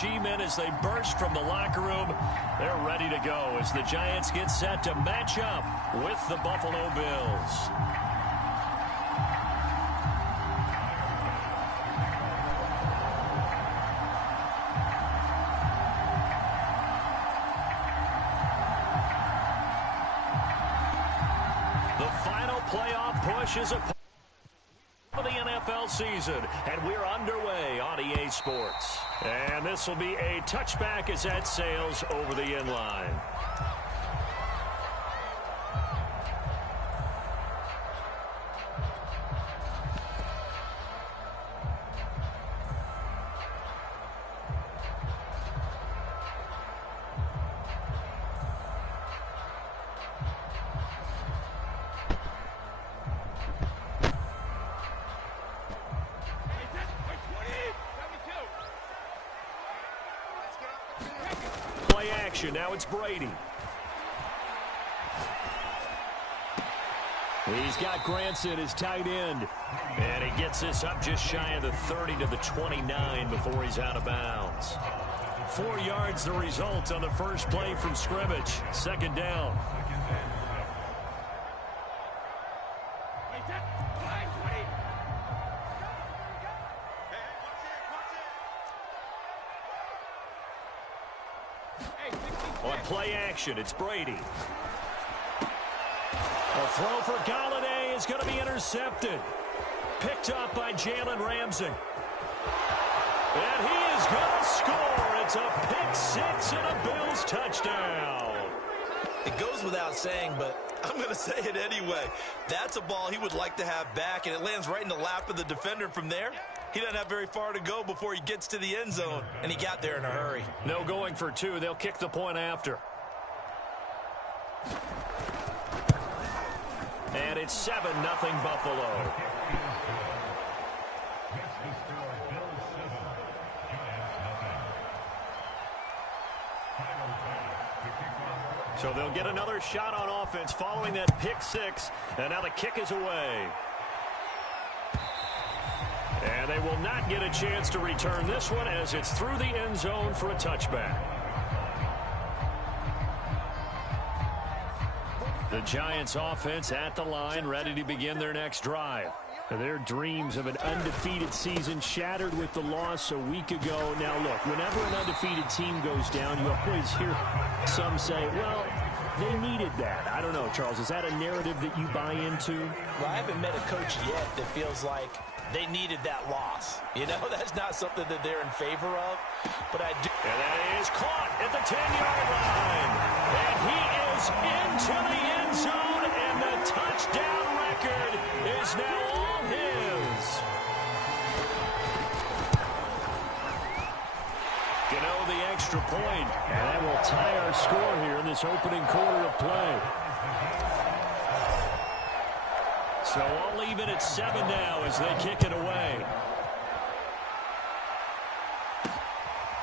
G-men as they burst from the locker room. They're ready to go as the Giants get set to match up with the Buffalo Bills. The final playoff push is a of the NFL season, and we're underway on EA Sports. And this will be a touchback as that sails over the end line. Now it's Brady. He's got Granson as tight end. And he gets this up just shy of the 30 to the 29 before he's out of bounds. 4 yards the result on the first play from scrimmage. Second down. On play action, it's Brady. A throw for Golladay is going to be intercepted. Picked up by Jalen Ramsey. And he is going to score. It's a pick six and a Bills touchdown. It goes without saying, but I'm going to say it anyway. That's a ball he would like to have back, and it lands right in the lap of the defender from there. He doesn't have very far to go before he gets to the end zone, and he got there in a hurry. No going for two. They'll kick the point after. And it's 7-0 Buffalo. So they'll get another shot on offense following that pick six, and now the kick is away. And they will not get a chance to return this one as it's through the end zone for a touchback. The Giants offense at the line, ready to begin their next drive. Their dreams of an undefeated season shattered with the loss a week ago. Now, look, whenever an undefeated team goes down, you always hear some say, well, they needed that. I don't know, Charles. Is that a narrative that you buy into? Well, I haven't met a coach yet that feels like they needed that loss. You know, that's not something that they're in favor of. But I do. And that is caught at the 10-yard line. And he is into the end zone, and the touchdown record is now all his. Gano the extra point, and that will tie our score here in this opening quarter of play. So I'll leave it at 7 now as they kick it away.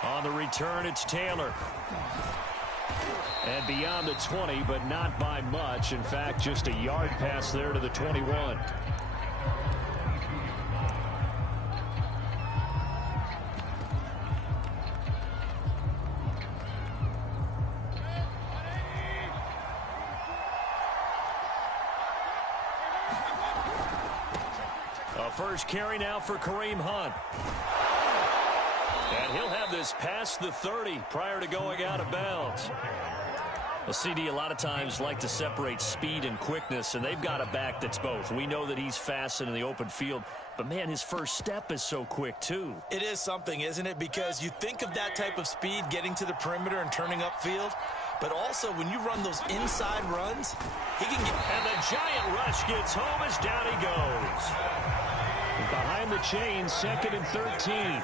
On the return, it's Taylor. And beyond the 20, but not by much. In fact, just a yard pass there to the 21. First carry now for Kareem Hunt. And he'll have this past the 30 prior to going out of bounds. Well, CD, a lot of times like to separate speed and quickness, and they've got a back that's both. We know that he's fast in the open field, but, man, his first step is so quick, too. It is something, isn't it? Because you think of that type of speed getting to the perimeter and turning upfield, but also when you run those inside runs, he can get... And the giant rush gets home as down he goes. Behind the chain, 2nd and 13.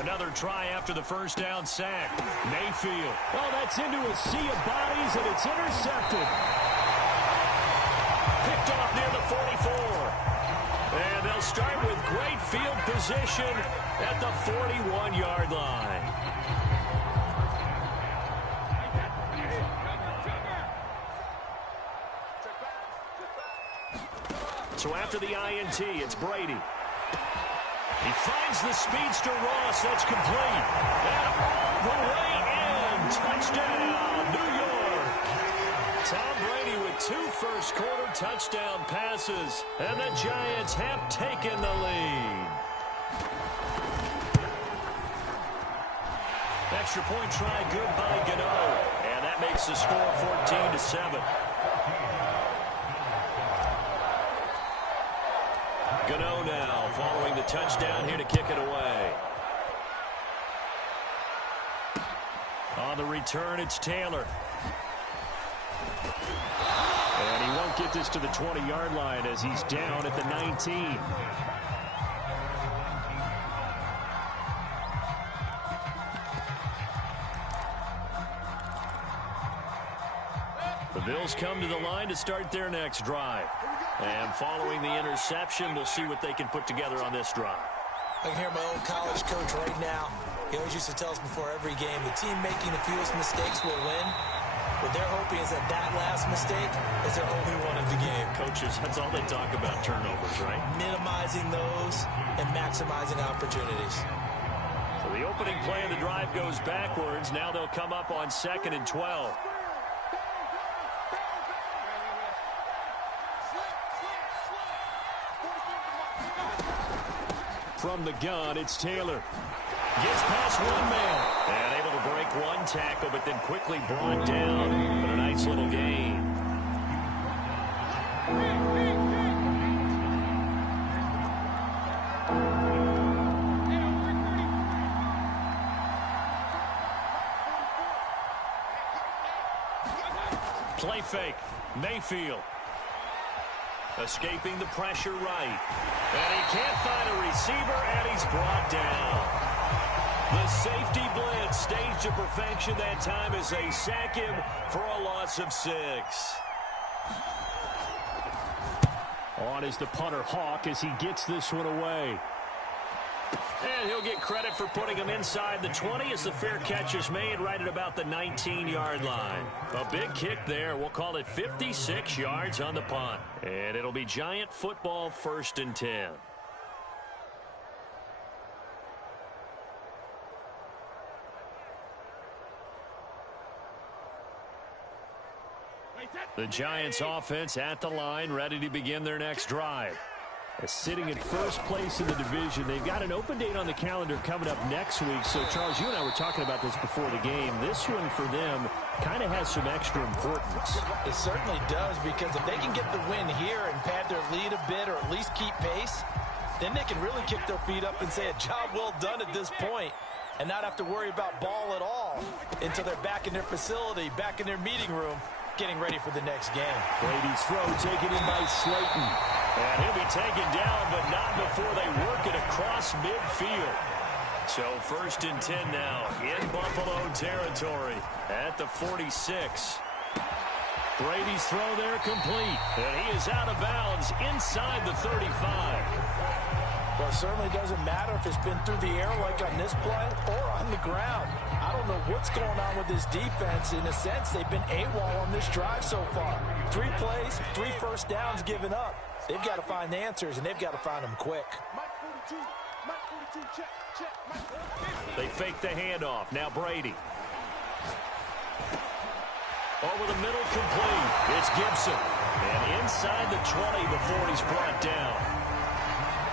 Another try after the first down sack. Mayfield. Oh, that's into a sea of bodies, and it's intercepted. Picked off near the 44. And they'll start with great field position at the 41-yard line. So after the INT, it's Brady. He finds the speedster Ross. That's complete. And all the way in. Touchdown, New York. Tom Brady with 2 first-quarter touchdown passes. And the Giants have taken the lead. Extra point try good by Gano. And that makes the score 14-7. Gano now following the touchdown here to kick it away. On the return, it's Taylor. And he won't get this to the 20-yard line as he's down at the 19. The Bills come to the line to start their next drive. And following the interception, we'll see what they can put together on this drive. I can hear my old college coach right now. He always used to tell us before every game, the team making the fewest mistakes will win. What they're hoping is that that last mistake is their only one of the game. Coaches, that's all they talk about, turnovers, right? Minimizing those and maximizing opportunities. So the opening play of the drive goes backwards. Now they'll come up on 2nd and 12. From the gun, it's Taylor. Gets past one man. And able to break one tackle, but then quickly brought down. But a nice little gain. Play fake. Mayfield. Escaping the pressure right. And he can't find a receiver, and he's brought down. The safety blitz staged to perfection that time as they sack him for a loss of 6. On is the punter Hawk as he gets this one away. And he'll get credit for putting him inside the 20 as the fair catch is made right at about the 19-yard line. A big kick there. We'll call it 56 yards on the punt. And it'll be Giant football 1st and 10. The Giants offense at the line, ready to begin their next drive. Sitting in first place in the division. They've got an open date on the calendar coming up next week. So, Charles, you and I were talking about this before the game. This one for them kind of has some extra importance. It certainly does, because if they can get the win here and pad their lead a bit or at least keep pace, then they can really kick their feet up and say a job well done at this point and not have to worry about ball at all until they're back in their facility, back in their meeting room, getting ready for the next game. Brady's throw taken in by Slayton. And he'll be taken down, but not before they work it across midfield. So 1st and 10 now in Buffalo territory at the 46. Brady's throw there complete. And he is out of bounds inside the 35. Well, it certainly doesn't matter if it's been through the air like on this play or on the ground. I don't know what's going on with this defense. In a sense, they've been AWOL on this drive so far. 3 plays, 3 first downs given up. They've got to find the answers, and they've got to find them quick. They fake the handoff. Now Brady. Over the middle, complete. It's Gibson. And inside the 20 before he's brought down.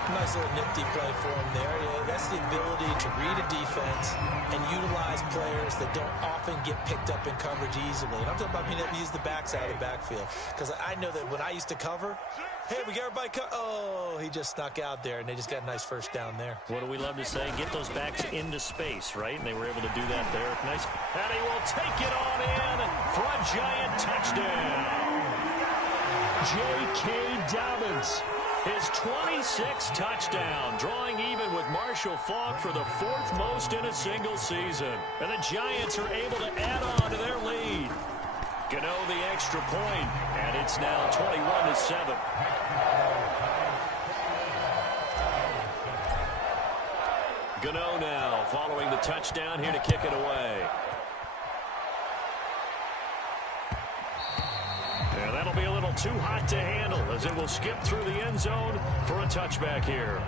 Nice little nifty play for him there. Yeah, that's the ability to read a defense and utilize players that don't often get picked up in coverage easily. And I'm talking about being able to use the backside of the backfield. Because I know that when I used to cover, hey, we got everybody oh, he just snuck out there, and they just got a nice first down there. What do we love to say? Get those backs into space, right? And they were able to do that there. Nice. And he will take it on in for a Giant touchdown. J.K. Dobbins. His 26th touchdown, drawing even with Marshall Faulk for the 4th most in a single season. And the Giants are able to add on to their lead. Gano the extra point, and it's now 21-7. Gano now following the touchdown here to kick it away. And that'll be a little too hot to handle as it will skip through the end zone for a touchback here.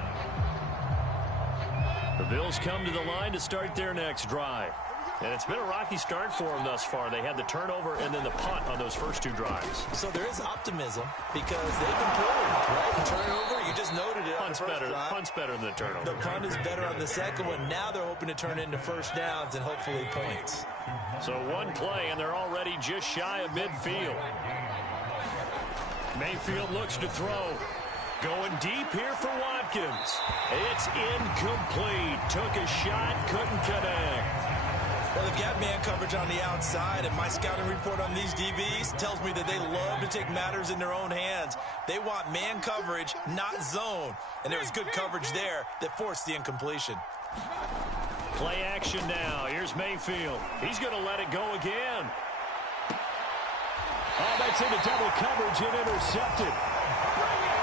The Bills come to the line to start their next drive. And it's been a rocky start for them thus far. They had the turnover and then the punt on those first two drives. So there is optimism because they've been poor, right? The turnover, you just noted it. Punt's better than the turnover. The punt is better on the second one. Now they're hoping to turn it into first downs and hopefully points. So one play, and they're already just shy of midfield. Mayfield looks to throw. Going deep here for Watkins. It's incomplete. Took a shot, couldn't connect. Well, they've got man coverage on the outside, and my scouting report on these DBs tells me that they love to take matters in their own hands. They want man coverage, not zone. And there was good coverage there that forced the incompletion. Play action now. Here's Mayfield. He's going to let it go again. Oh, that's into double coverage and intercepted.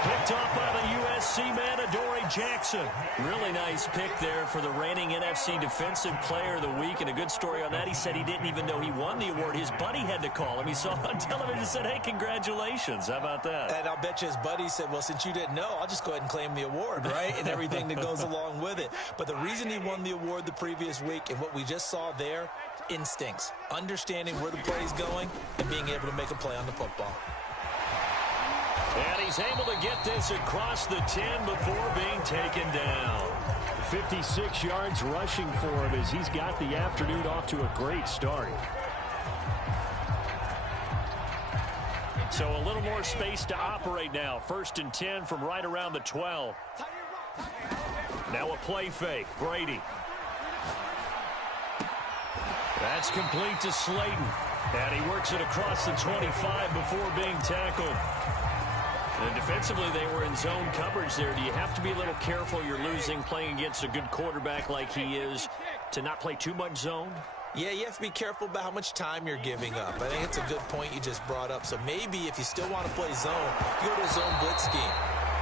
Picked off by the USC man, Adoree Jackson. Really nice pick there for the reigning NFC Defensive Player of the Week. And a good story on that, he said he didn't even know he won the award. His buddy had to call him. He saw it on television and said, hey, congratulations. How about that? And I'll bet you his buddy said, well, since you didn't know, I'll just go ahead and claim the award, right? And everything that goes along with it. But the reason he won the award the previous week and what we just saw there, instincts, understanding where the play is going and being able to make a play on the football. And he's able to get this across the 10 before being taken down. 56 yards rushing for him as he's got the afternoon off to a great start. So a little more space to operate now. 1st and 10 from right around the 12. Now a play fake. Brady. That's complete to Slayton. And he works it across the 25 before being tackled. And defensively, they were in zone coverage there. Do you have to be a little careful? You're losing, playing against a good quarterback like he is, to not play too much zone? Yeah, you have to be careful about how much time you're giving up. I think it's a good point you just brought up. So maybe if you still want to play zone, you go to a zone blitz scheme.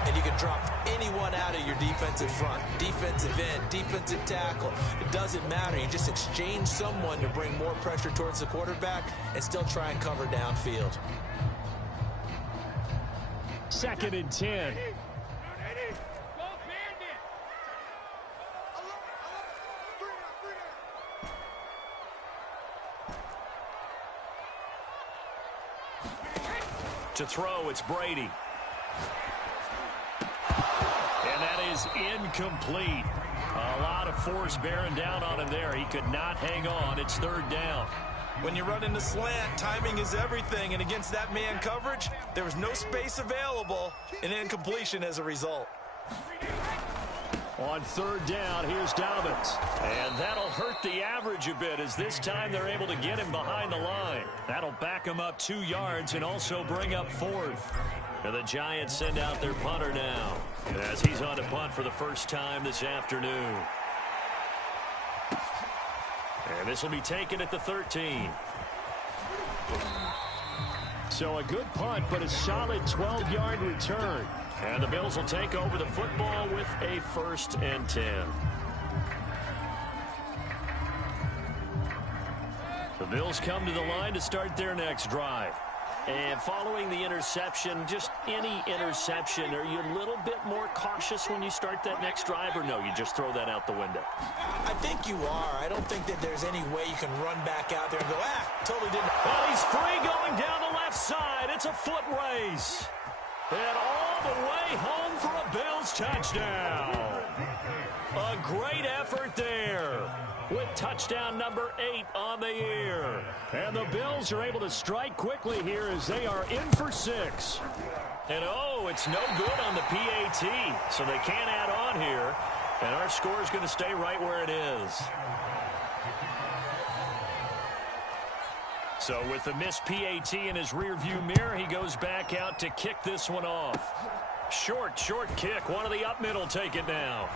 And you can drop anyone out of your defensive front, defensive end, defensive tackle. It doesn't matter. You just exchange someone to bring more pressure towards the quarterback and still try and cover downfield. 2nd and 10. To throw, it's Brady. And that is incomplete. A lot of force bearing down on him there. He could not hang on. It's 3rd down. When you run in the slant, timing is everything. And against that man coverage, there was no space available, and incompletion as a result. On 3rd down, here's Dobbins. And that'll hurt the average a bit as this time they're able to get him behind the line. That'll back him up 2 yards and also bring up 4th. And the Giants send out their punter now as he's on to punt for the first time this afternoon. And this will be taken at the 13. So a good punt, but a solid 12-yard return. And the Bills will take over the football with a 1st and 10. The Bills come to the line to start their next drive. And following the interception, just any interception, are you a little bit more cautious when you start that next drive, or no, you just throw that out the window? I think you are. I don't think that there's any way you can run back out there and go, totally didn't. Well, he's free going down the left side. It's a foot race. And all the way home for a Bills touchdown. A great effort there with touchdown number 8 on the year. And the Bills are able to strike quickly here as they are in for 6. And it's no good on the PAT, so they can't add on here. And our score is going to stay right where it is. So with the missed PAT in his rearview mirror, he goes back out to kick this one off. Short kick. One of the up middle take it now.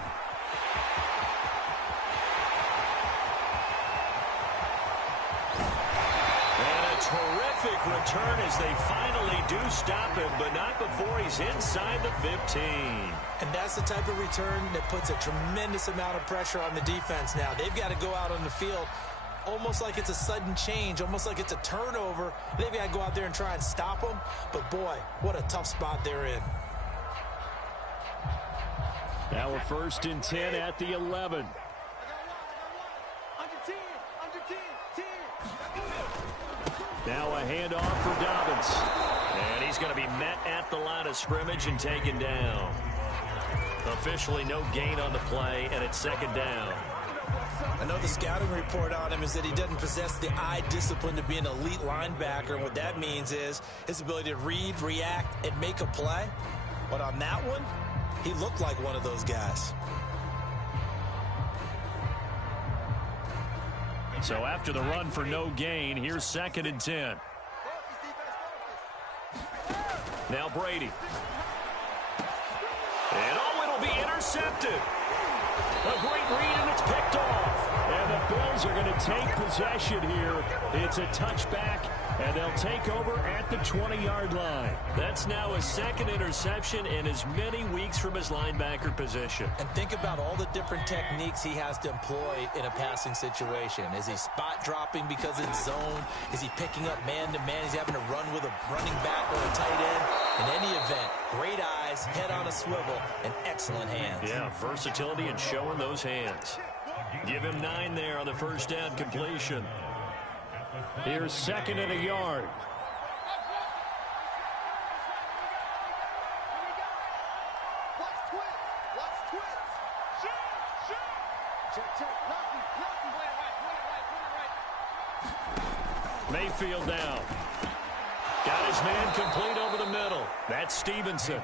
Terrific return as they finally do stop him, but not before he's inside the 15. And that's the type of return that puts a tremendous amount of pressure on the defense now. They've got to go out on the field almost like it's a sudden change, almost like it's a turnover. They've got to go out there and try and stop them. But, boy, what a tough spot they're in. Now a 1st and 10 at the 11. Now a handoff for Dobbins. And he's going to be met at the line of scrimmage and taken down. Officially no gain on the play, and it's second down. I know the scouting report on him is that he doesn't possess the eye discipline to be an elite linebacker. And what that means is his ability to read, react, and make a play. But on that one, he looked like one of those guys. So after the run for no gain, here's 2nd and 10. Now Brady. And it'll be intercepted. A great read, and it's picked off. And the Bills are going to take possession here. It's a touchback, and they'll take over at the 20-yard line. That's now his 2nd interception in as many weeks from his linebacker position. And think about all the different techniques he has to employ in a passing situation. Is he spot dropping because it's zone? Is he picking up man-to-man? Is he having to run with a running back or a tight end? In any event, great eyes, head on a swivel, and excellent hands. Yeah, versatility and showing those hands. Give him 9 there on the first down completion. Here's 2nd and a yard. Mayfield down. Got his man complete over the middle. That's Stevenson.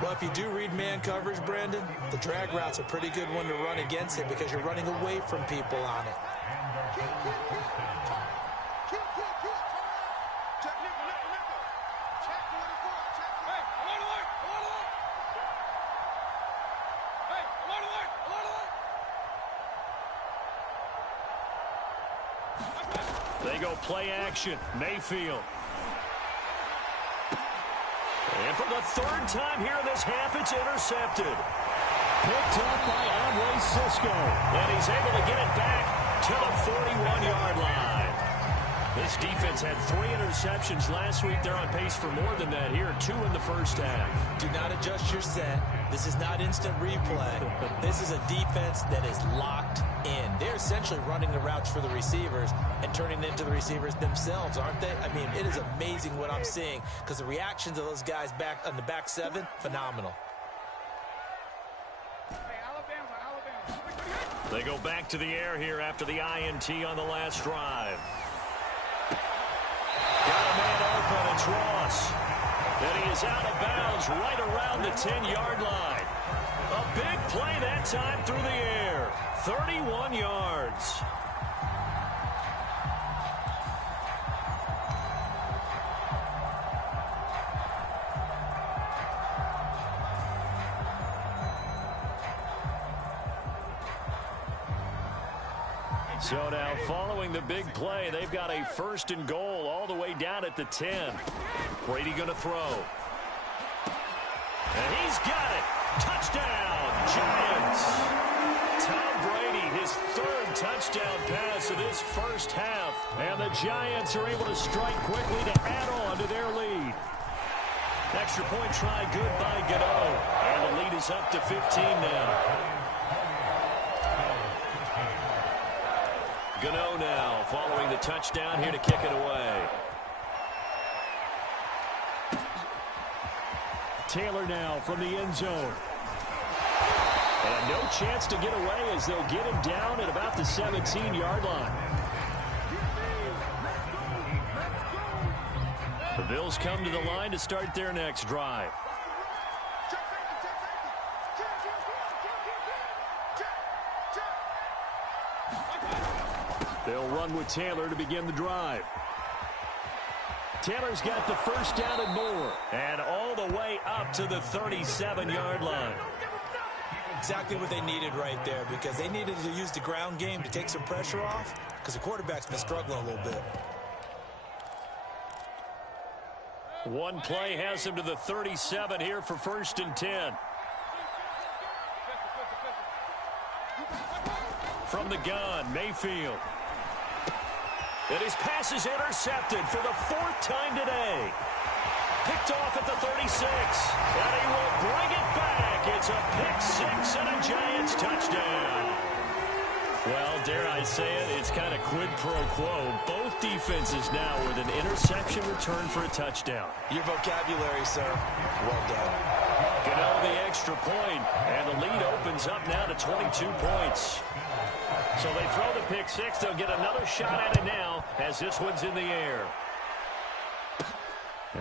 Well, if you do read man coverage, Brandon, the drag route's a pretty good one to run against it because you're running away from people on it. They go play action. Mayfield. And for the 3rd time here in this half, it's intercepted. Picked up by Andre Cisco. And he's able to get it back to the 41-yard line. This defense had 3 interceptions last week. They're on pace for more than that here. 2 in the first half. Do not adjust your set. This is not instant replay. This is a defense that is locked in. They're essentially running the routes for the receivers and turning it into the receivers themselves, aren't they? I mean, it is amazing what I'm seeing because the reactions of those guys back on the back 7, phenomenal. They go back to the air here after the INT on the last drive. Got a man open, it's Ross. And he is out of bounds right around the 10-yard line. A big play that time through the air. 31 yards. So now following the big play, they've got a 1st and goal all the way down at the 10. Brady going to throw. And he's got it. Touchdown, Giants. Tom Brady, his 3rd touchdown pass of this first half. And the Giants are able to strike quickly to add on to their lead. Extra point try good by Gano. And the lead is up to 15 now. Gano now following the touchdown here to kick it away. Taylor now from the end zone. And no chance to get away as they'll get him down at about the 17-yard line. The Bills come to the line to start their next drive. They'll run with Taylor to begin the drive. Taylor's got the first down and more. And all the way up to the 37-yard line. Exactly what they needed right there because they needed to use the ground game to take some pressure off because the quarterback's been struggling a little bit. One play has him to the 37 here for 1st and 10. From the gun, Mayfield. And his pass is intercepted for the 4th time today. Picked off at the 36. And he will bring it back. It's a pick 6 and a Giants touchdown. Well, dare I say it, it's kind of quid pro quo. Both defenses now with an interception return for a touchdown. Your vocabulary, sir. Well done. Gano the extra point, and the lead opens up now to 22 points. So they throw the pick six. They'll get another shot at it now as this one's in the air.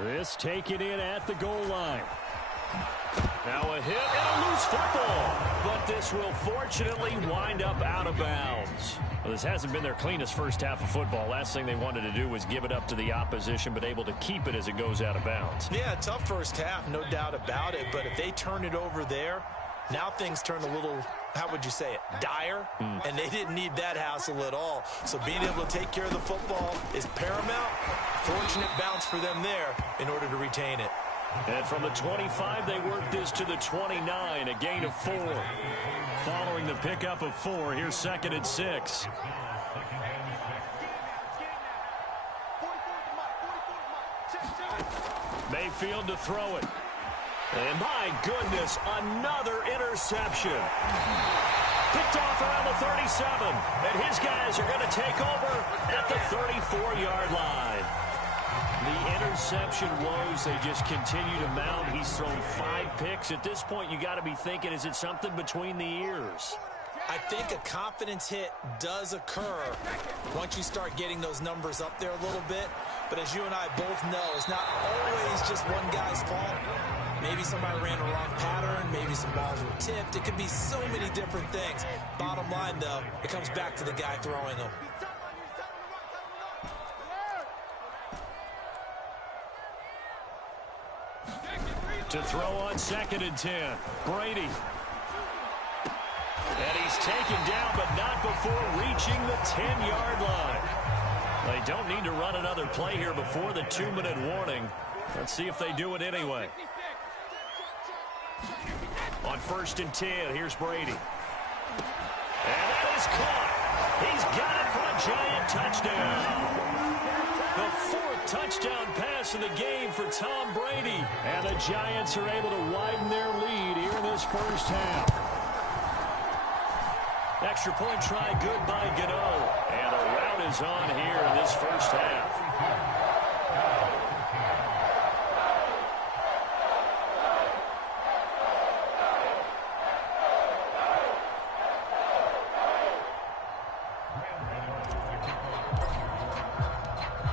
This taken in at the goal line. Now a hit and a loose football. But this will fortunately wind up out of bounds. Well, this hasn't been their cleanest first half of football. Last thing they wanted to do was give it up to the opposition, but able to keep it as it goes out of bounds. Yeah, tough first half, no doubt about it. But if they turn it over there, now things turn a little, how would you say it, dire? And they didn't need that hassle at all. So being able to take care of the football is paramount. Fortunate bounce for them there in order to retain it. And from the 25, they work this to the 29, a gain of 4. Following the pickup of 4, here's 2nd and 6. Mayfield to throw it. And my goodness, another interception. Picked off around the 37. And his guys are going to take over at the 34-yard line. The interception woes, they just continue to mount. He's thrown 5 picks. At this point, you got to be thinking, is it something between the ears? I think a confidence hit does occur once you start getting those numbers up there a little bit. But as you and I both know, it's not always just one guy's fault. Maybe somebody ran a wrong pattern. Maybe some balls were tipped. It could be so many different things. Bottom line, though, it comes back to the guy throwing them. To throw on 2nd and 10. Brady. And he's taken down, but not before reaching the 10-yard line. They don't need to run another play here before the 2-minute warning. Let's see if they do it anyway. On 1st and 10, here's Brady. And that is caught. He's got it for a giant touchdown. The 4th touchdown pass of the game for Tom Brady. And the Giants are able to widen their lead here in this first half. Extra point try good by Gano. And a rout is on here in this first half.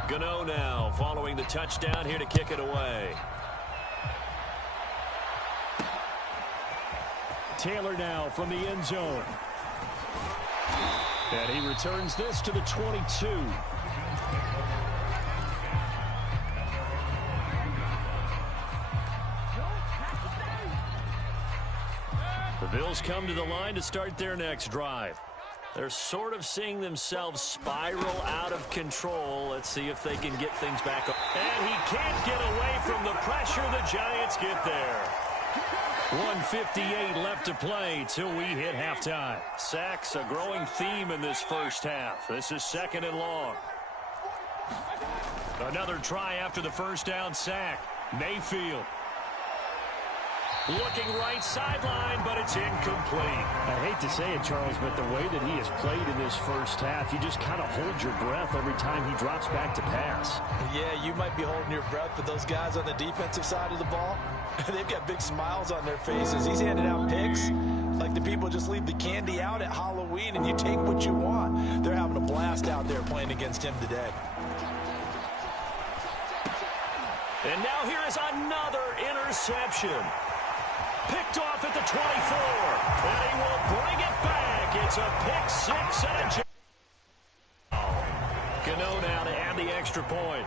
Gano now following the touchdown here to kick it away. Taylor now from the end zone. And he returns this to the 22. The Bills come to the line to start their next drive. They're sort of seeing themselves spiral out of control. Let's see if they can get things back up. And he can't get away from the pressure. The Giants get there. 1:58 left to play till we hit halftime. Sacks, a growing theme in this first half. This is 2nd and long. Another try after the first down sack. Mayfield. Looking right sideline, but it's incomplete. I hate to say it, Charles, but the way that he has played in this first half, you just kind of hold your breath every time he drops back to pass. Yeah, you might be holding your breath, but those guys on the defensive side of the ball, they've got big smiles on their faces. He's handing out picks like the people just leave the candy out at Halloween, and you take what you want. They're having a blast out there playing against him today. And now here is another interception. Picked off at the 24. And he will bring it back. It's a pick six and a Gano now to add the extra point.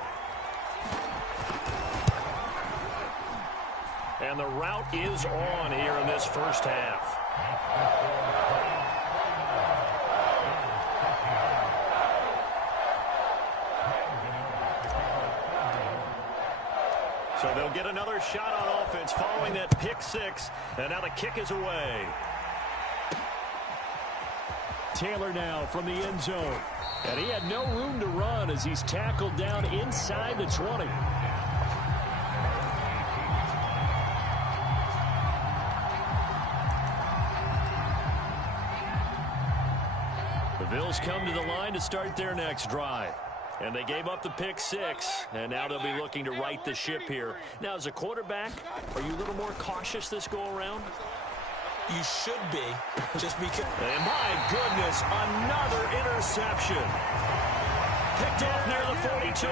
And the route is on here in this first half. So they'll get another shot on offense following that pick six. And now the kick is away. Taylor now from the end zone. And he had no room to run as he's tackled down inside the 20. The Bills come to the line to start their next drive. And they gave up the pick 6, and now they'll be looking to right the ship here. Now, as a quarterback, are you a little more cautious this go-around? You should be, just because. And my goodness, another interception. Picked off near the 42.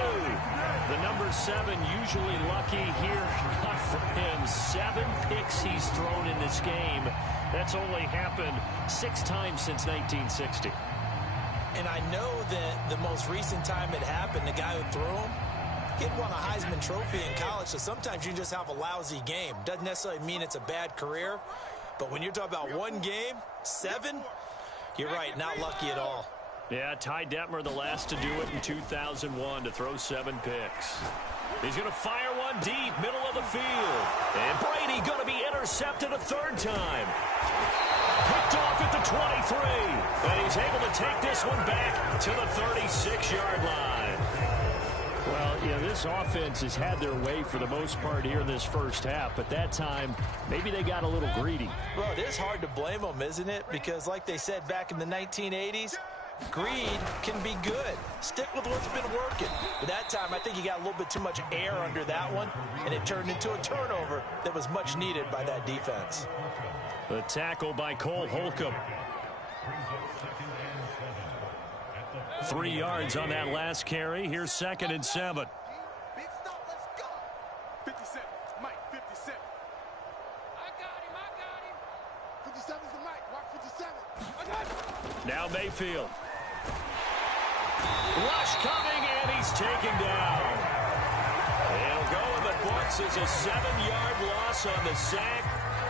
The number 7 usually lucky here. Not for him. 7 picks he's thrown in this game. That's only happened 6 times since 1960. And I know that the most recent time it happened, the guy who threw him, he had won a Heisman Trophy in college, so sometimes you just have a lousy game. Doesn't necessarily mean it's a bad career, but when you're talking about one game, 7, you're right, not lucky at all. Yeah, Ty Detmer, the last to do it in 2001, to throw 7 picks. He's going to fire one deep, middle of the field. And Brady going to be intercepted a 3rd time. Picked off at the 23. And he's able to take this one back to the 36-yard line. Well, you know, this offense has had their way for the most part here in this first half, but that time, maybe they got a little greedy. Well, it is hard to blame them, isn't it? Because like they said back in the 1980s, greed can be good. Stick with what's been working. But that time, I think he got a little bit too much air under that one, and it turned into a turnover that was much needed by that defense. The tackle by Cole Holcomb. 3 yards on that last carry. Here's 2nd and 7. Big stop, let's go. 57, Mike, 57. I got him. 57 is the Mike, watch 57. I got him. Now Mayfield. Rush coming, and he's taken down. It'll go in the books as a 7-yard loss on the sack,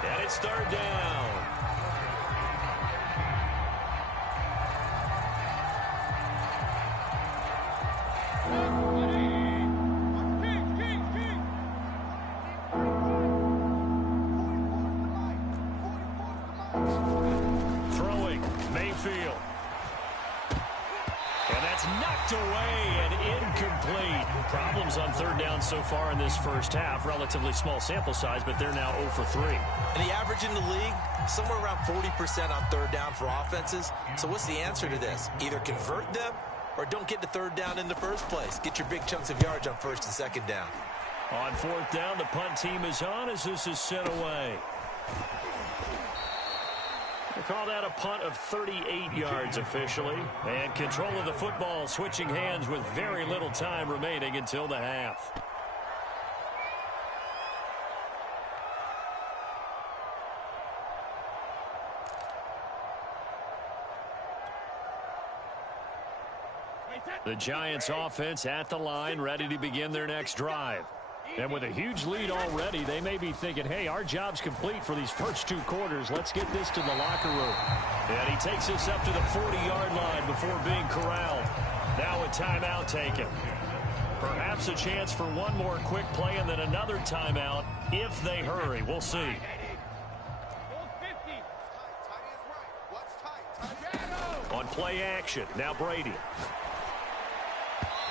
and it's 3rd down. Throwing, Mayfield. And that's knocked away and incomplete. Problems on 3rd down so far in this first half. Relatively small sample size, but they're now 0 for 3. And the average in the league, somewhere around 40% on 3rd down for offenses. So what's the answer to this? Either convert them or don't get to 3rd down in the first place. Get your big chunks of yards on 1st and 2nd down. On 4th down, the punt team is on as this is sent away. We'll call that a punt of 38 yards officially. And control of the football switching hands with very little time remaining until the half. The Giants offense at the line, ready to begin their next drive. And with a huge lead already, they may be thinking, hey, our job's complete for these first 2 quarters. Let's get this to the locker room. And he takes this up to the 40-yard line before being corralled. Now a timeout taken. Perhaps a chance for one more quick play and then another timeout if they hurry. We'll see. On play action, now Brady.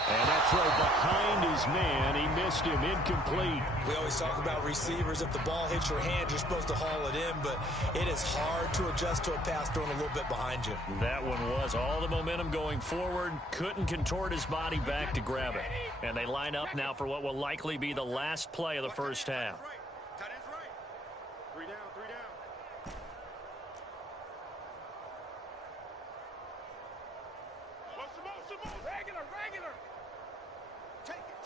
And that throw behind his man. He missed him, incomplete. We always talk about receivers. If the ball hits your hand, you're supposed to haul it in, but it is hard to adjust to a pass thrown a little bit behind you. That one was all the momentum going forward. Couldn't contort his body back to grab it. And they line up now for what will likely be the last play of the first half. Tight end's right. 3 down, 3 down. Some more. Regular. Take it.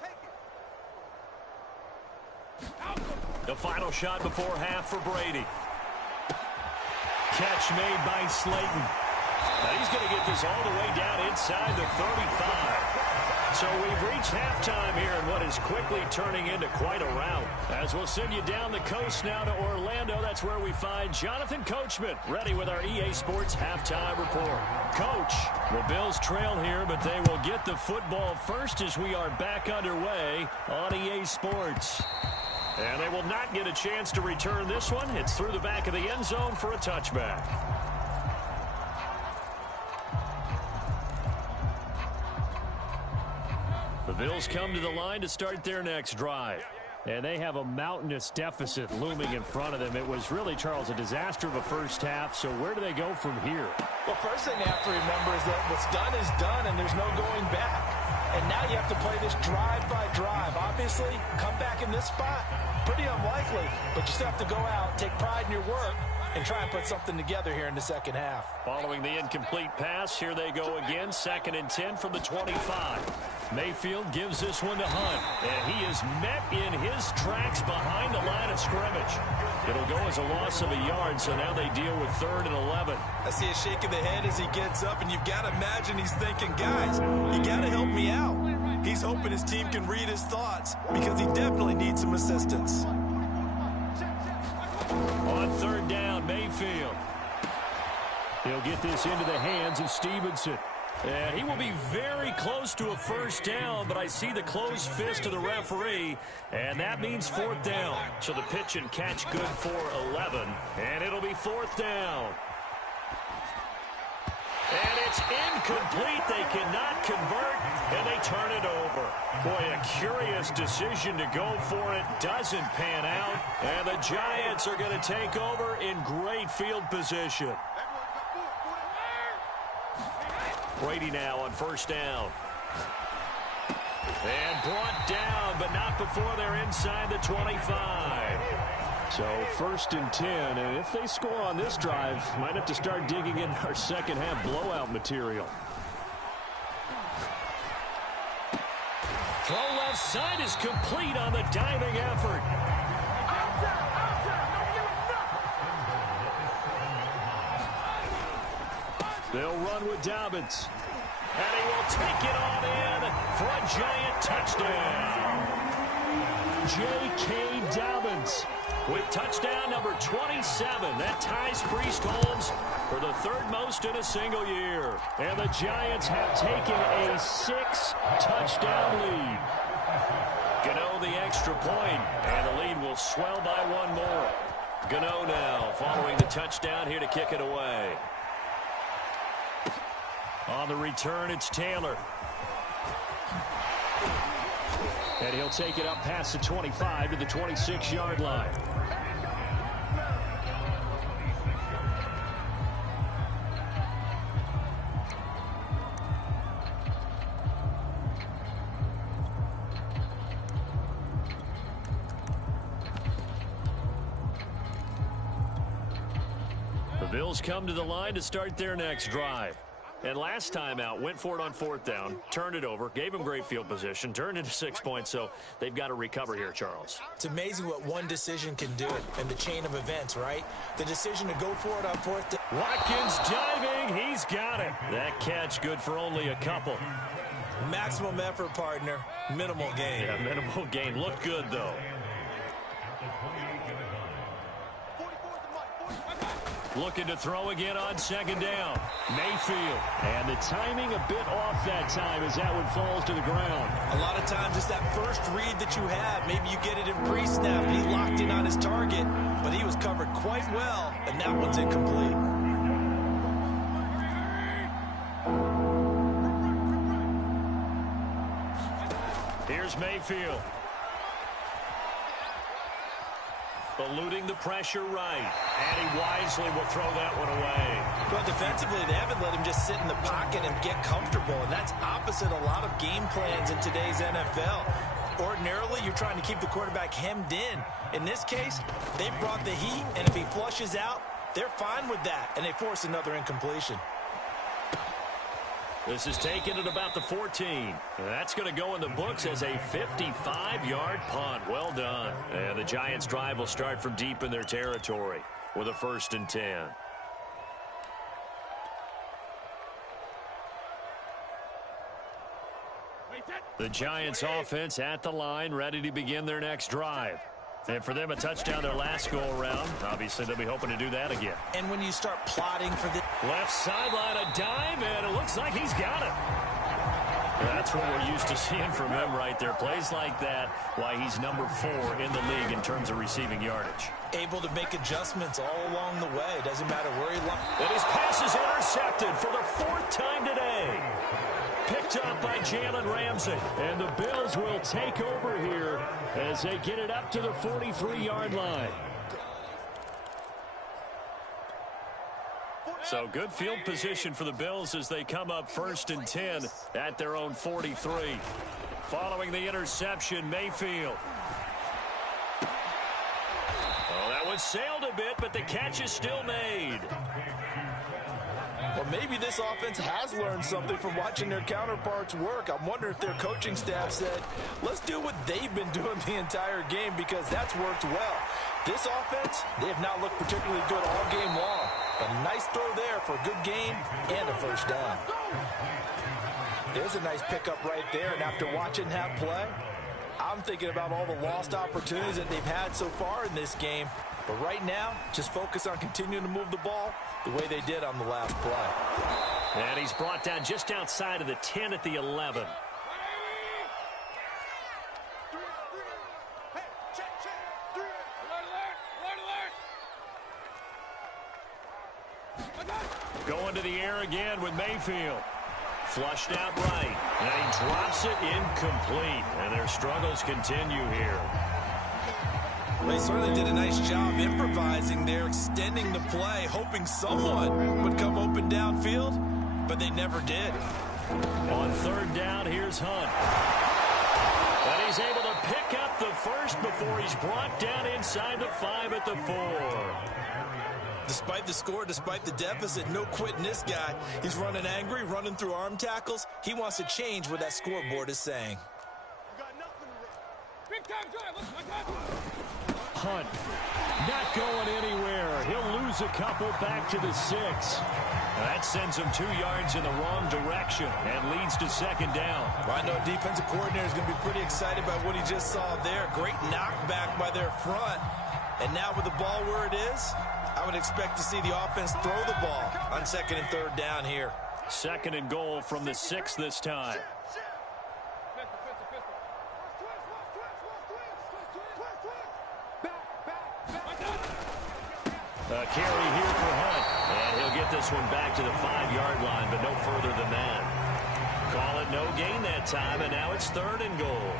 The final shot before half for Brady. Catch made by Slayton. Now he's going to get this all the way down inside the 35. So we've reached halftime here in what is quickly turning into quite a rout. As we'll send you down the coast now to Orlando, that's where we find Jonathan Coachman, ready with our EA Sports halftime report. Coach, the Bills trail here, but they will get the football first as we are back underway on EA Sports. And they will not get a chance to return this one. It's through the back of the end zone for a touchback. The Bills come to the line to start their next drive. And they have a mountainous deficit looming in front of them. It was really, Charles, a disaster of a first half. So where do they go from here? Well, first thing you have to remember is that what's done is done, and there's no going back. And now you have to play this drive by drive. Obviously, come back in this spot, pretty unlikely. But you still have to go out, take pride in your work, and try and put something together here in the second half. Following the incomplete pass, here they go again. 2nd and 10 from the 25. Mayfield gives this one to Hunt, and he is met in his tracks behind the line of scrimmage. It'll go as a loss of a yard, so now they deal with 3rd and 11. I see a shake of the head as he gets up, and you've got to imagine he's thinking, guys, you got to help me out. He's hoping his team can read his thoughts because he definitely needs some assistance. On 3rd down, Mayfield. He'll get this into the hands of Stevenson. And he will be very close to a first down, but I see the closed fist of the referee, and that means 4th down. So the pitch and catch good for 11, and it'll be 4th down. And it's incomplete. They cannot convert, and they turn it over. Boy, a curious decision to go for it. Doesn't pan out, and the Giants are going to take over in great field position. Brady now on 1st down. And brought down, but not before they're inside the 25. So 1st and 10, and if they score on this drive, might have to start digging in our second half blowout material. Throw left side is complete on the diving effort. They'll run with Dobbins. And he will take it on in for a Giant touchdown. J.K. Dobbins with touchdown number 27. That ties Priest Holmes for the 3rd most in a single year. And the Giants have taken a 6-touchdown lead. Gano the extra point, and the lead will swell by 1 more. Gano now following the touchdown here to kick it away. On the return, it's Taylor. And he'll take it up past the 25 to the 26-yard line. The Bills come to the line to start their next drive. And last time out, went for it on 4th down, turned it over, gave him great field position, turned into 6 points, so they've got to recover here, Charles. It's amazing what one decision can do in the chain of events, right? The decision to go for it on 4th down. Watkins diving, he's got it. That catch good for only a couple. Maximum effort, partner, minimal gain. Yeah, minimal gain. Looked good, though. Looking to throw again on 2nd down. Mayfield. And the timing a bit off that time as that one falls to the ground. A lot of times it's that first read that you have. Maybe you get it in pre-snap and he locked in on his target, but he was covered quite well, and that one's incomplete. Here's Mayfield. Eluding the pressure right. And he wisely will throw that one away. Well, defensively, they haven't let him just sit in the pocket and get comfortable, and that's opposite a lot of game plans in today's NFL. Ordinarily, you're trying to keep the quarterback hemmed in. In this case, they brought the heat, and if he flushes out, they're fine with that, and they force another incompletion. This is taken at about the 14. That's going to go in the books as a 55-yard punt. Well done. And the Giants' drive will start from deep in their territory with a 1st and 10. The Giants' offense at the line, ready to begin their next drive. And for them, a touchdown their last go-around. Obviously, they'll be hoping to do that again. And when you start plotting for the left sideline, a dive, and it looks like he's got it. That's what we're used to seeing from him right there. Plays like that, why he's number 4 in the league in terms of receiving yardage. Able to make adjustments all along the way. Doesn't matter where he lands. And his pass is intercepted for the 4th time today. Picked picked up by Jalen Ramsey. And the Bills will take over here as they get it up to the 43-yard line. So good field position for the Bills as they come up 1st and 10 at their own 43. Following the interception, Mayfield. Oh, that one sailed a bit, but the catch is still made. Well, maybe this offense has learned something from watching their counterparts work. I'm wondering if their coaching staff said, let's do what they've been doing the entire game because that's worked well. This offense, they have not looked particularly good all game long. A nice throw there for a good game and a first down. There's a nice pickup right there, and after watching that play, I'm thinking about all the lost opportunities that they've had so far in this game. But right now, just focus on continuing to move the ball the way they did on the last play. And he's brought down just outside of the 10 at the 11. Going to the air again with Mayfield. Flushed out right. And he drops it incomplete. And their struggles continue here. They certainly did a nice job improvising there, extending the play, hoping someone would come open downfield, but they never did. On 3rd down, here's Hunt. And he's able to pick up the first before he's brought down inside the 5 at the 4. Despite the score, despite the deficit, no quitting this guy. He's running angry, running through arm tackles. He wants to change what that scoreboard is saying. Hunt not going anywhere. He'll lose a couple back to the 6. That sends him 2 yards in the wrong direction and leads to 2nd down. Well, I know a defensive coordinator is going to be pretty excited about what he just saw there. Great knockback by their front. And now with the ball where it is, I would expect to see the offense throw the ball on 2nd and 3rd down here. 2nd and goal from the 6 this time. A carry here for Hunt. And he'll get this one back to the 5-yard line, but no further than that. Call it no gain that time, and now it's 3rd and goal.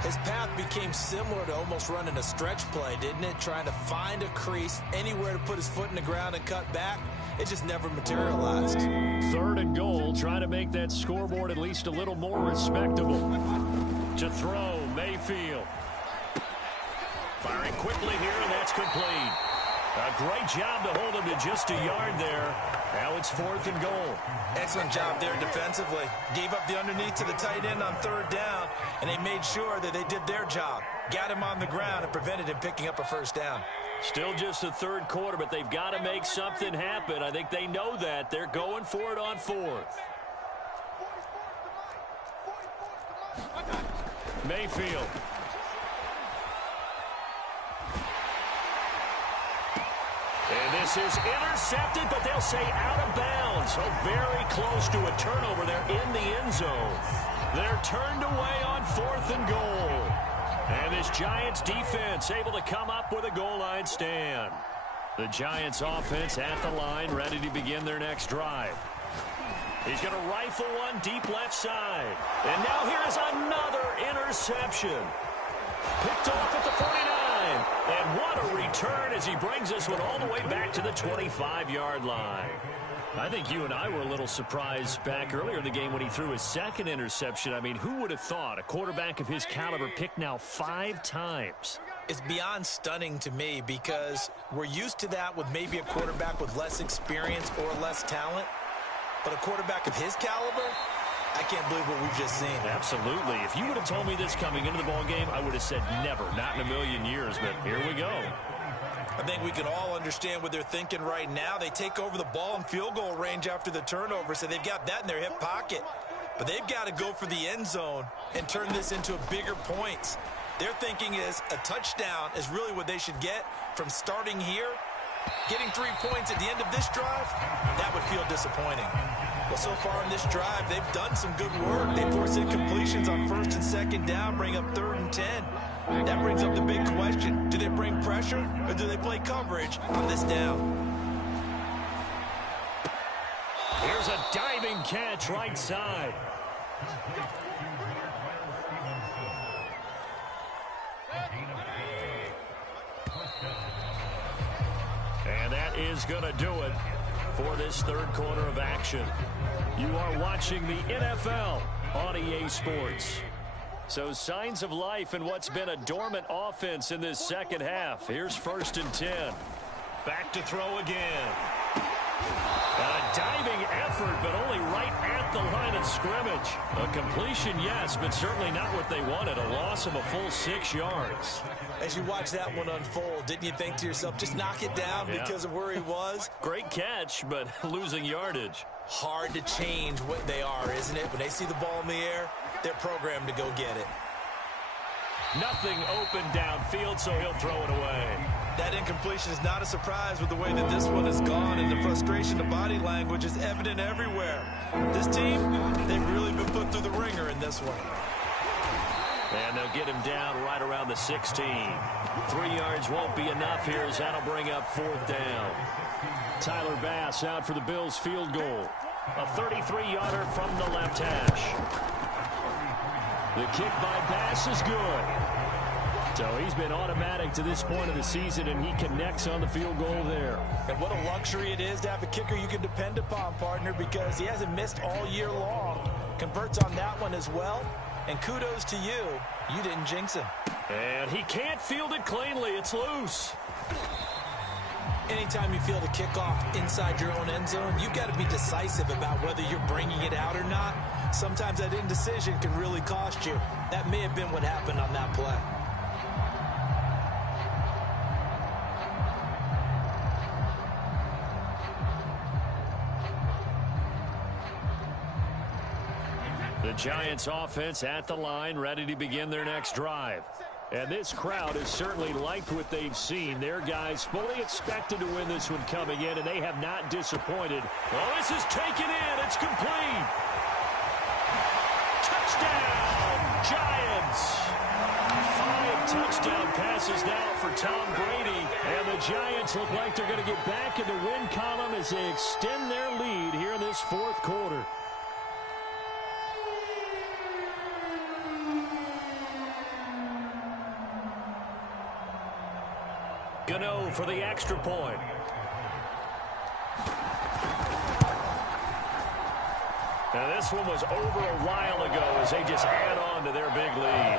His path became similar to almost running a stretch play, didn't it? Trying to find a crease, anywhere to put his foot in the ground and cut back. It just never materialized. 3rd and goal, trying to make that scoreboard at least a little more respectable. To throw, Mayfield. Firing quickly here, and that's complete. A great job to hold him to just a yard there. Now it's 4th and goal. Excellent job there defensively. Gave up the underneath to the tight end on 3rd down, and they made sure that they did their job. Got him on the ground and prevented him picking up a first down. Still just the 3rd quarter, but they've got to make something happen. I think they know that. They're going for it on 4th. Mayfield. And this is intercepted, but they'll say out of bounds. So very close to a turnover there in the end zone. They're turned away on 4th and goal. And this Giants defense able to come up with a goal line stand. The Giants offense at the line, ready to begin their next drive. He's going to rifle one deep left side. And now here's another interception. Picked off at the 49. And what a return as he brings this one all the way back to the 25-yard line. I think you and I were a little surprised back earlier in the game when he threw his 2nd interception. I mean, who would have thought a quarterback of his caliber picked now 5 times? It's beyond stunning to me because we're used to that with maybe a quarterback with less experience or less talent. But a quarterback of his caliber, I can't believe what we've just seen. Absolutely. If you would have told me this coming into the ballgame, I would have said never, not in a million years. But here we go. I think we can all understand what they're thinking right now. They take over the ball in field goal range after the turnover, so they've got that in their hip pocket. But they've got to go for the end zone and turn this into bigger points. Their thinking is a touchdown is really what they should get from starting here. Getting 3 points at the end of this drive, that would feel disappointing. Well, so far in this drive, they've done some good work. They force incompletions on 1st and 2nd down, bring up 3rd and 10. That brings up the big question. Do they bring pressure or do they play coverage on this down? Here's a diving catch right side. And that is going to do it for this third quarter of action. You are watching the NFL on EA Sports. So signs of life in what's been a dormant offense in this second half. Here's 1st and 10. Back to throw again. A diving effort, but only right at the line of scrimmage. A completion, yes, but certainly not what they wanted. A loss of a full 6 yards. As you watch that one unfold, didn't you think to yourself, just knock it down because of where he was? Great catch, but losing yardage. Hard to change what they are, isn't it? When they see the ball in the air, they're programmed to go get it. Nothing open downfield, so he'll throw it away. That incompletion is not a surprise with the way that this one has gone, and the frustration of body language is evident everywhere. This team, they've really been put through the ringer in this one. And they'll get him down right around the 16. 3 yards won't be enough here as that'll bring up 4th down. Tyler Bass out for the Bills field goal. A 33-yarder from the left hash. The kick by Bass is good. So he's been automatic to this point of the season, and he connects on the field goal there. And what a luxury it is to have a kicker you can depend upon, partner, because he hasn't missed all year long. Converts on that one as well. And kudos to you. You didn't jinx him. And he can't field it cleanly. It's loose. Anytime you field a kickoff inside your own end zone, you've got to be decisive about whether you're bringing it out or not. Sometimes that indecision can really cost you. That may have been what happened on that play. The Giants offense at the line, ready to begin their next drive. And this crowd has certainly liked what they've seen. Their guys fully expected to win this one coming in, and they have not disappointed. Well, this is taken in. It's complete. Touchdown, Giants. 5 touchdown passes now for Tom Brady. And the Giants look like they're going to get back in the win column as they extend their lead here in this 4th quarter. Gano for the extra point. Now this one was over a while ago as they just add on to their big lead.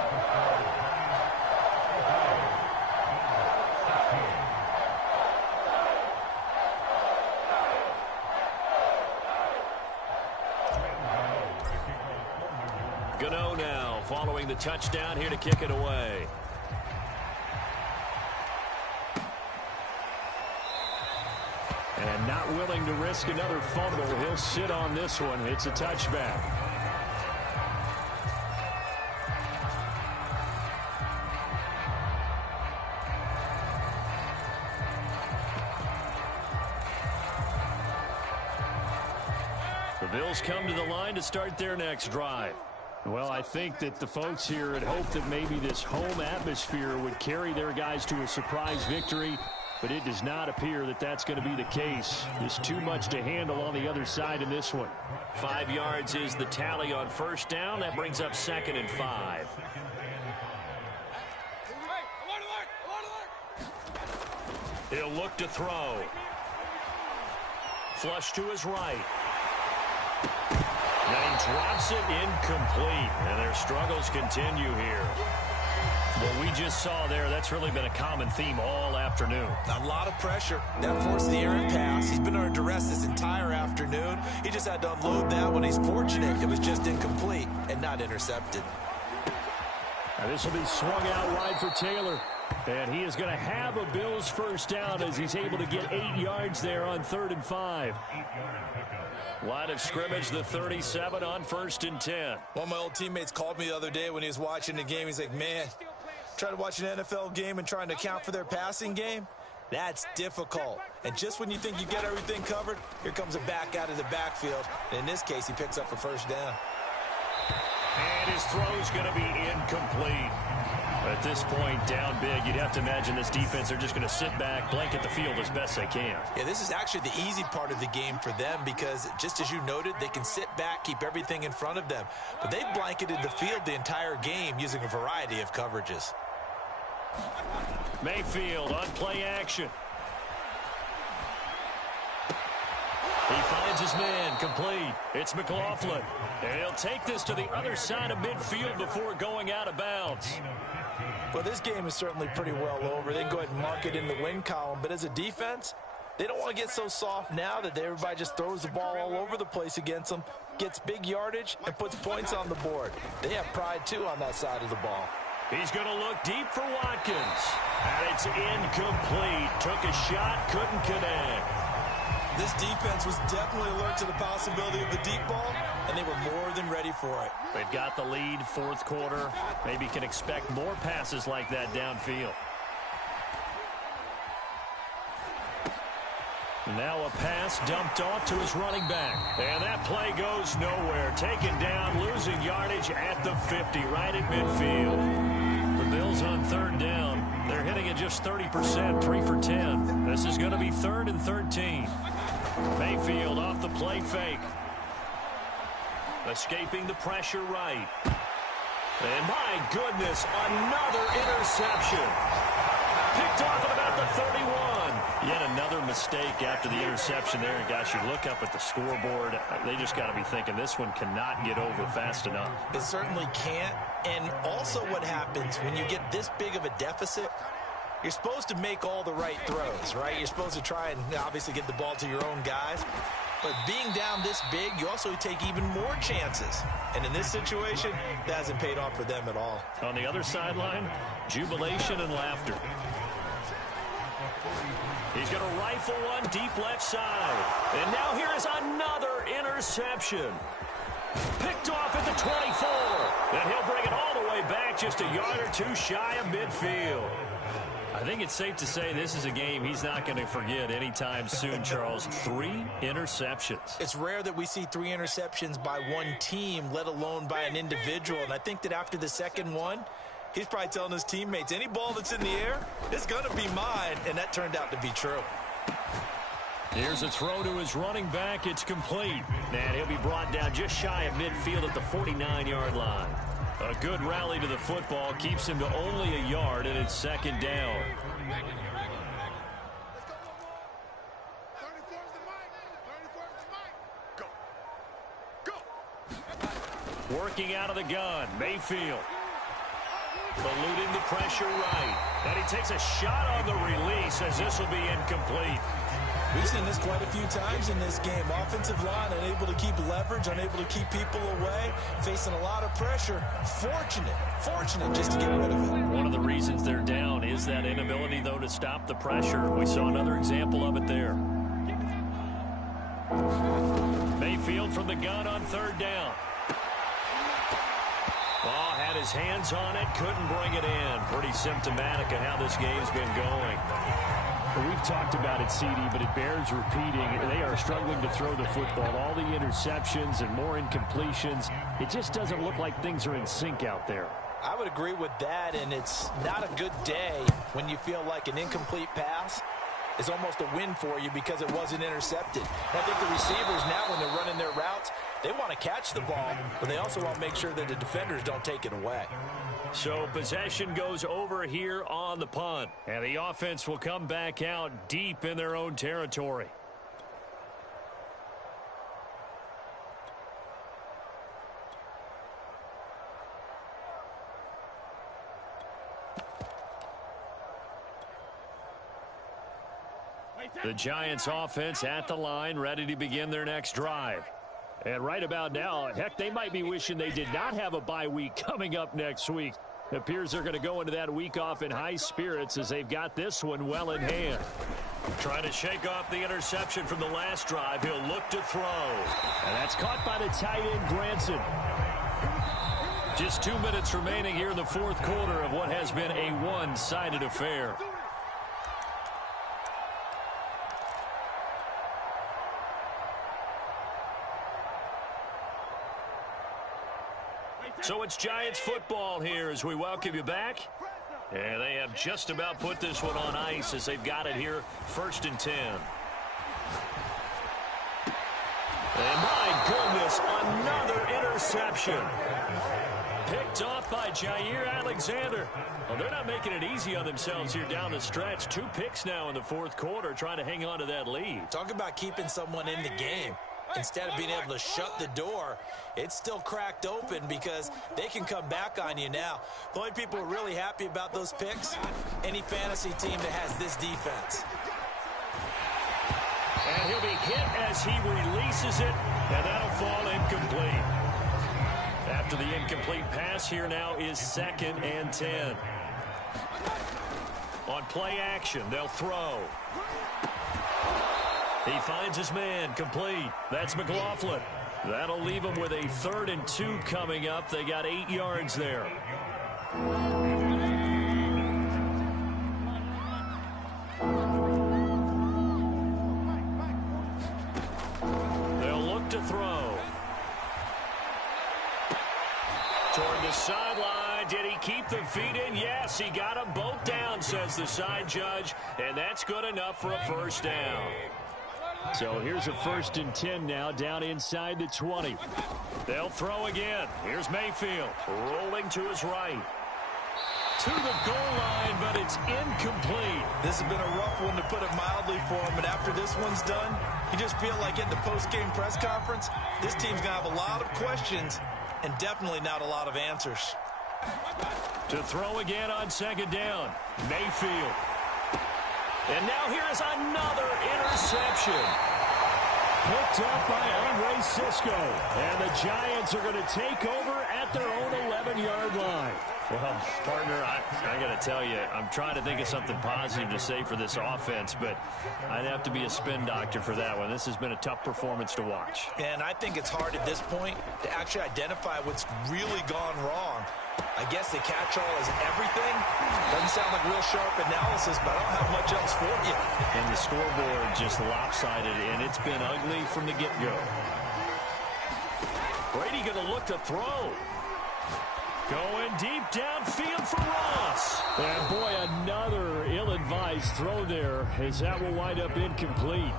Gano now following the touchdown here to kick it away. And not willing to risk another fumble. He'll sit on this one. It's a touchback. The Bills come to the line to start their next drive. Well, I think that the folks here had hoped that maybe this home atmosphere would carry their guys to a surprise victory. But it does not appear that that's going to be the case. There's too much to handle on the other side in this one. 5 yards is the tally on 1st down. That brings up 2nd and 5. He'll look to throw. Flush to his right. And he drops it incomplete. And their struggles continue here. What we just saw there, that's really been a common theme all afternoon. A lot of pressure. That forced the errant pass. He's been under duress this entire afternoon. He just had to unload that one. He's fortunate it was just incomplete and not intercepted. Now this will be swung out wide for Taylor. And he is going to have a Bills 1st down as he's able to get 8 yards there on 3rd and 5. Line of scrimmage, the 37 on 1st and 10. One of my old teammates called me the other day when he was watching the game. He's like, man, trying to watch an NFL game and trying to account for their passing game, that's difficult. And just when you think you get everything covered, here comes a back out of the backfield. And in this case, he picks up for 1st down. And his throw's going to be incomplete. At this point, down big, you'd have to imagine this defense are just going to sit back, blanket the field as best they can. Yeah, this is actually the easy part of the game for them because, just as you noted, they can sit back, keep everything in front of them. But they've blanketed the field the entire game using a variety of coverages. Mayfield on play action. He finds his man, complete. It's McLaughlin. And he'll take this to the other side of midfield before going out of bounds. Well, this game is certainly pretty well over. They can go ahead and mark it in the win column. But as a defense, they don't want to get so soft now that everybody just throws the ball all over the place against them, gets big yardage, and puts points on the board. They have pride, too, on that side of the ball. He's going to look deep for Watkins. And it's incomplete. Took a shot, couldn't connect. This defense was definitely alert to the possibility of the deep ball, and they were more than ready for it. They've got the lead, fourth quarter. Maybe can expect more passes like that downfield. Now a pass dumped off to his running back. And that play goes nowhere. Taken down, losing yardage at the 50, right at midfield. The Bills on third down. They're hitting at just 30%, 3 for 10. This is going to be 3rd and 13. Mayfield off the play fake. Escaping the pressure right. And my goodness, another interception. Picked off at about the 31. Yet another mistake after the interception there. And gosh, you look up at the scoreboard, they just got to be thinking this one cannot get over fast enough. It certainly can't. And also what happens when you get this big of a deficit, you're supposed to make all the right throws, right? You're supposed to try and obviously get the ball to your own guys. But being down this big, you also take even more chances. And in this situation, that hasn't paid off for them at all. On the other sideline, jubilation and laughter. He's going to rifle one deep left side. And now here is another interception. Picked off at the 24. And he'll bring it all the way back just a yard or two shy of midfield. I think it's safe to say this is a game he's not going to forget anytime soon, Charles. 3 interceptions. It's rare that we see 3 interceptions by one team, let alone by an individual. And I think that after the second one, he's probably telling his teammates, any ball that's in the air, it's going to be mine. And that turned out to be true. Here's a throw to his running back. It's complete. And he'll be brought down just shy of midfield at the 49-yard line. A good rally to the football keeps him to only a yard, and it's second down. Working out of the gun, Mayfield. Eluding the pressure right. And he takes a shot on the release as this will be incomplete. We've seen this quite a few times in this game. Offensive line unable to keep leverage, unable to keep people away, facing a lot of pressure. Fortunate just to get rid of it. One of the reasons they're down is that inability, though, to stop the pressure. We saw another example of it there. Mayfield from the gun on third down. Oh, had his hands on it, couldn't bring it in. Pretty symptomatic of how this game's been going. We've talked about it, CD, but it bears repeating. They are struggling to throw the football. All the interceptions and more incompletions. It just doesn't look like things are in sync out there. I would agree with that, and it's not a good day when you feel like an incomplete pass is almost a win for you because it wasn't intercepted. And I think the receivers now, when they're running their routes, they want to catch the ball, but they also want to make sure that the defenders don't take it away. So possession goes over here on the punt. And the offense will come back out deep in their own territory. The Giants offense at the line, ready to begin their next drive. And right about now, heck, they might be wishing they did not have a bye week coming up next week. It appears they're going to go into that week off in high spirits as they've got this one well in hand. Trying to shake off the interception from the last drive. He'll look to throw. And that's caught by the tight end, Granson. Just 2 minutes remaining here in the fourth quarter of what has been a one-sided affair. So it's Giants football here as we welcome you back. And they have just about put this one on ice as they've got it here, 1st and 10. And my goodness, another interception. Picked off by Jaire Alexander. Well, they're not making it easy on themselves here down the stretch. 2 picks now in the 4th quarter, trying to hang on to that lead. Talk about keeping someone in the game. Instead of being able to shut the door, it's still cracked open because they can come back on you now. The only people who are really happy about those picks, any fantasy team that has this defense. And he'll be hit as he releases it, and that'll fall incomplete. After the incomplete pass, here now is 2nd and 10. On play action, they'll throw. He finds his man, complete. That's McLaughlin. That'll leave him with a 3rd and 2 coming up. They got 8 yards there. They'll look to throw. Toward the sideline. Did he keep the feet in? Yes, he got them both down, says the side judge. And that's good enough for a 1st down. So here's a 1st and 10 now, down inside the 20. They'll throw again. Here's Mayfield, rolling to his right. To the goal line, but it's incomplete. This has been a rough one, to put it mildly, for him. And after this one's done, you just feel like in the post-game press conference, this team's going to have a lot of questions and definitely not a lot of answers. To throw again on 2nd down, Mayfield. And now here is another interception. Picked up by Andre Cisco. And the Giants are going to take over at their own 11-yard line. Well, partner, I got to tell you, I'm trying to think of something positive to say for this offense, but I'd have to be a spin doctor for that one. This has been a tough performance to watch. And I think it's hard at this point to actually identify what's really gone wrong. I guess the catch-all is everything. Doesn't sound like real sharp analysis, but I don't have much else for you. And the scoreboard just lopsided, and it's been ugly from the get-go. Brady going to look to throw. Going deep downfield for Ross. And boy, another ill-advised throw there, as that will wind up incomplete.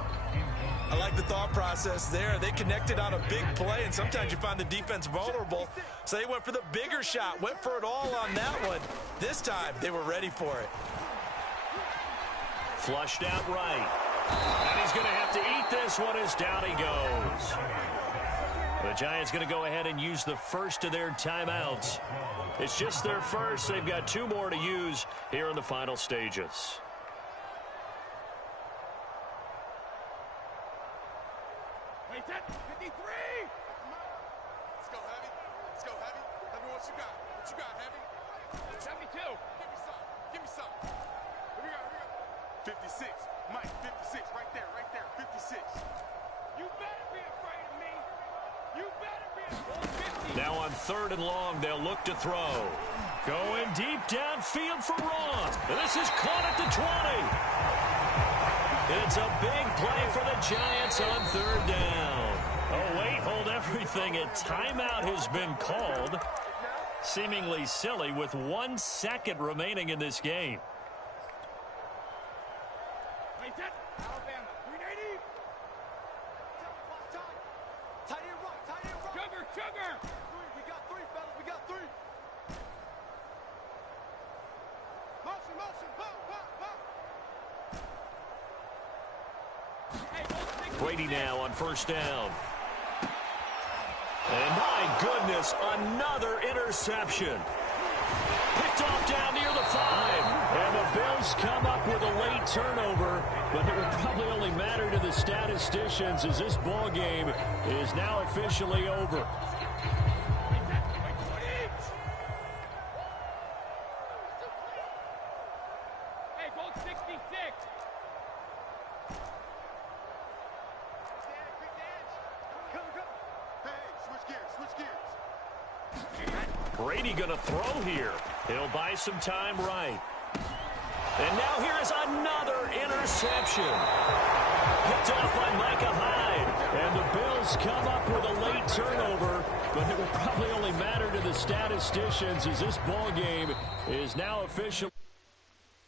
I like the thought process there. They connected on a big play, and sometimes you find the defense vulnerable. So they went for the bigger shot, went for it all on that one. This time, they were ready for it. Flushed out right. And he's going to have to eat this one as down he goes. The Giants going to go ahead and use the first of their timeouts. It's just their first. They've got 2 more to use here in the final stages. Wait, 53! Let's go, Heavy. Let's go, Heavy. Heavy, what you got? What you got, Heavy? 72. Give me some. Give me some. Here we go. 56. Mike, 56. Right there, 56. You better be afraid of me. You better be afraid. Now on 3rd and long, they'll look to throw. Going deep downfield for Ross. And this is caught at the 20. It's a big play for the Giants on 3rd down. Oh, wait, hold everything. A timeout has been called. Seemingly silly with 1 second remaining in this game. Alabama, 380. Tight end rock. Sugar. We got 3, fellas. We got 3. Motion. Pop. Brady now on 1st down. And my goodness, another interception. Picked off down near the 5. And the Bills come up with a late turnover, but it will probably only matter to the statisticians as this ball game is now officially over. Hey, goal 66. Brady going to throw here. He'll buy some time right. And now here is another interception. Picked off by Micah Hyde. And the Bills come up with a late turnover, but it will probably only matter to the statisticians as this ball game is now official.